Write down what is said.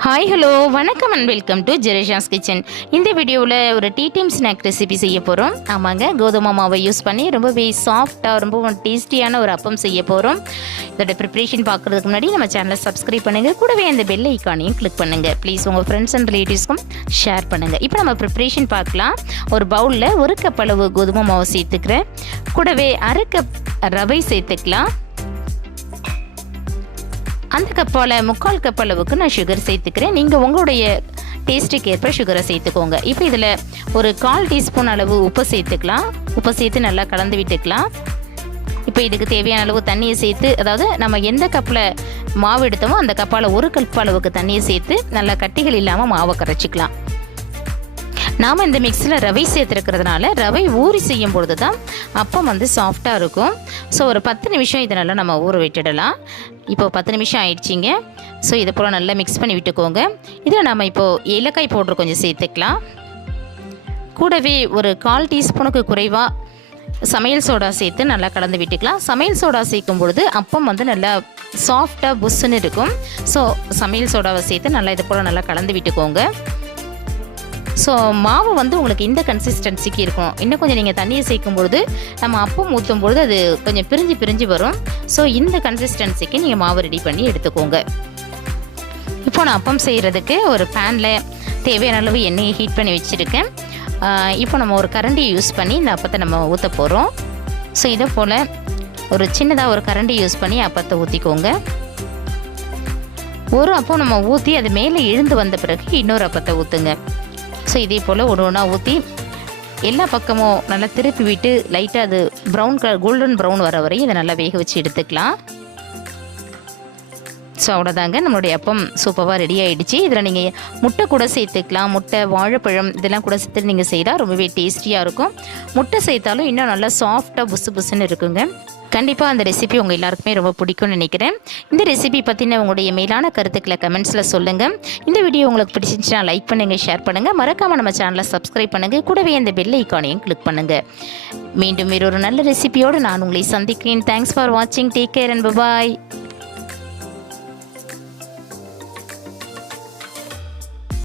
Hi hello வணக்கம் and welcome to ஜெரேஷாஸ் kitchen. இந்த வீடியோவில் ஒரு டீ டைம் ஸ்நாக் ரெசிபி செய்ய போகிறோம். ஆமாங்க, கோதுமை மாவை யூஸ் பண்ணி ரொம்பவே சாஃப்டாக ரொம்ப டேஸ்டியான ஒரு அப்பம் செய்ய போகிறோம். இதோட ப்ரிப்ரேஷன் பார்க்குறதுக்கு முன்னாடி நம்ம சேனலை சப்ஸ்கிரைப் பண்ணுங்கள், கூடவே அந்த பெல் ஐக்கானையும் கிளிக் பண்ணுங்கள். ப்ளீஸ் உங்கள் ஃப்ரெண்ட்ஸ் அண்ட் ரிலேட்டிவ்ஸ்க்கும் ஷேர் பண்ணுங்கள். இப்போ நம்ம ப்ரிப்ரேஷன் பார்க்கலாம். ஒரு பவுலில் 1 கப் அளவு கோதுமை மாவு சேர்த்துக்கிறேன். கூடவே 1/2 கப் ரவை சேர்த்துக்கலாம். அந்த கப்பால் 3/4 கப் அளவுக்கு நான் சுகர் சேர்த்துக்கிறேன். நீங்கள் உங்களுடைய டேஸ்ட்டுக்கு ஏற்ப சுகரை சேர்த்துக்கோங்க. இப்போ இதில் ஒரு 1/4 டீஸ்பூன் அளவு உப்பு சேர்த்துக்கலாம். உப்பை சேர்த்து நல்லா கலந்து விட்டுக்கலாம். இப்போ இதுக்கு தேவையான அளவு தண்ணியை சேர்த்து, அதாவது நம்ம எந்த கப்பில் மாவு எடுத்தோமோ அந்த கப்பால் 1 கப் அளவுக்கு தண்ணியை சேர்த்து நல்லா கட்டிகள் இல்லாமல் மாவை கரைச்சிக்கலாம். நாம் இந்த மிக்ஸில் ரவை சேர்த்துருக்கிறதுனால ரவை ஊறி செய்யும் பொழுது தான் அப்பம் சாஃப்டாக இருக்கும். ஸோ ஒரு 10 நிமிஷம் இதை நல்லா நம்ம ஊற விட்டுடலாம். இப்போ 10 நிமிஷம் ஆயிடுச்சிங்க. ஸோ இதை போல் நல்லா மிக்ஸ் பண்ணி விட்டுக்கோங்க. இதில் நம்ம இப்போது ஏலக்காய் பவுடர் கொஞ்சம் சேர்த்துக்கலாம். கூடவே ஒரு 1/4 டீஸ்பூனுக்கு குறைவாக சமையல் சோடா சேர்த்து நல்லா கலந்து விட்டுக்கலாம். சமையல் சோடா சேர்க்கும் பொழுது அப்பம் நல்லா சாஃப்டாக புஷ்ஷுன்னு இருக்கும். ஸோ சமையல் சோடாவை சேர்த்து நல்லா இது போல் நல்லா கலந்து விட்டுக்கோங்க. ஸோ மாவு உங்களுக்கு இந்த கன்சிஸ்டன்சிக்கு இருக்கும். இன்னும் கொஞ்சம் நீங்கள் தண்ணியை சேர்க்கும் பொழுது நம்ம அப்பம் ஊற்றும் பொழுது அது கொஞ்சம் பிரிஞ்சு வரும். ஸோ இந்த கன்சிஸ்டன்சிக்கு நீங்கள் மாவு ரெடி பண்ணி எடுத்துக்கோங்க. இப்போ நான் அப்பம் செய்கிறதுக்கு ஒரு பேனில் தேவையான அளவு எண்ணெயை ஹீட் பண்ணி வச்சுருக்கேன். இப்போ நம்ம ஒரு கரண்டியை யூஸ் பண்ணி இந்த அப்பத்தை நம்ம ஊற்ற போகிறோம். ஸோ இதை போல் ஒரு சின்னதாக ஒரு கரண்டி யூஸ் பண்ணி அப்பத்தை ஊற்றிக்கோங்க. ஒரு அப்பம் நம்ம ஊற்றி அது மேலே எழுந்து வந்த பிறகு இன்னொரு அப்பத்தை ஊற்றுங்க. ஸோ இதே போல் ஒன்றா ஊற்றி எல்லா பக்கமும் நல்லா திருப்பி விட்டு லைட்டாக அது ப்ரௌன் கலர் கோல்டன் ப்ரௌன் வர வரையும் இதை நல்லா வேக வச்சு எடுத்துக்கலாம். ஸோ அவ்வளோதாங்க, நம்மளுடைய அப்பம் சூப்பராக ரெடி ஆகிடுச்சு. இதில் நீங்கள் முட்டை கூட சேர்த்துக்கலாம். முட்டை, வாழைப்பழம் இதெல்லாம் கூட சேர்த்து நீங்கள் செய்தால் ரொம்பவே டேஸ்டியாக இருக்கும். முட்டை சேர்த்தாலும் இன்னும் நல்லா சாஃப்டாக புஸ்ஸுன்னு இருக்குங்க. கண்டிப்பாக அந்த ரெசிபி உங்கள் எல்லாருக்குமே ரொம்ப பிடிக்கும்னு நினைக்கிறேன். இந்த ரெசிபி பற்றின உங்களுடைய மேலான கருத்துக்களை கமெண்ட்ஸில் சொல்லுங்கள். இந்த வீடியோ உங்களுக்கு பிடிச்சிருந்துச்சுன்னா லைக் பண்ணுங்கள், ஷேர் பண்ணுங்கள். மறக்காமல் நம்ம சேனலை சப்ஸ்கிரைப் பண்ணுங்கள். கூடவே அந்த பெல் ஐக்கானையும் கிளிக் பண்ணுங்கள். மீண்டும் வேறொரு நல்ல ரெசிபியோடு நான் உங்களை சந்திக்கிறேன். தேங்க்ஸ் ஃபார் வாட்சிங். Take care and bye.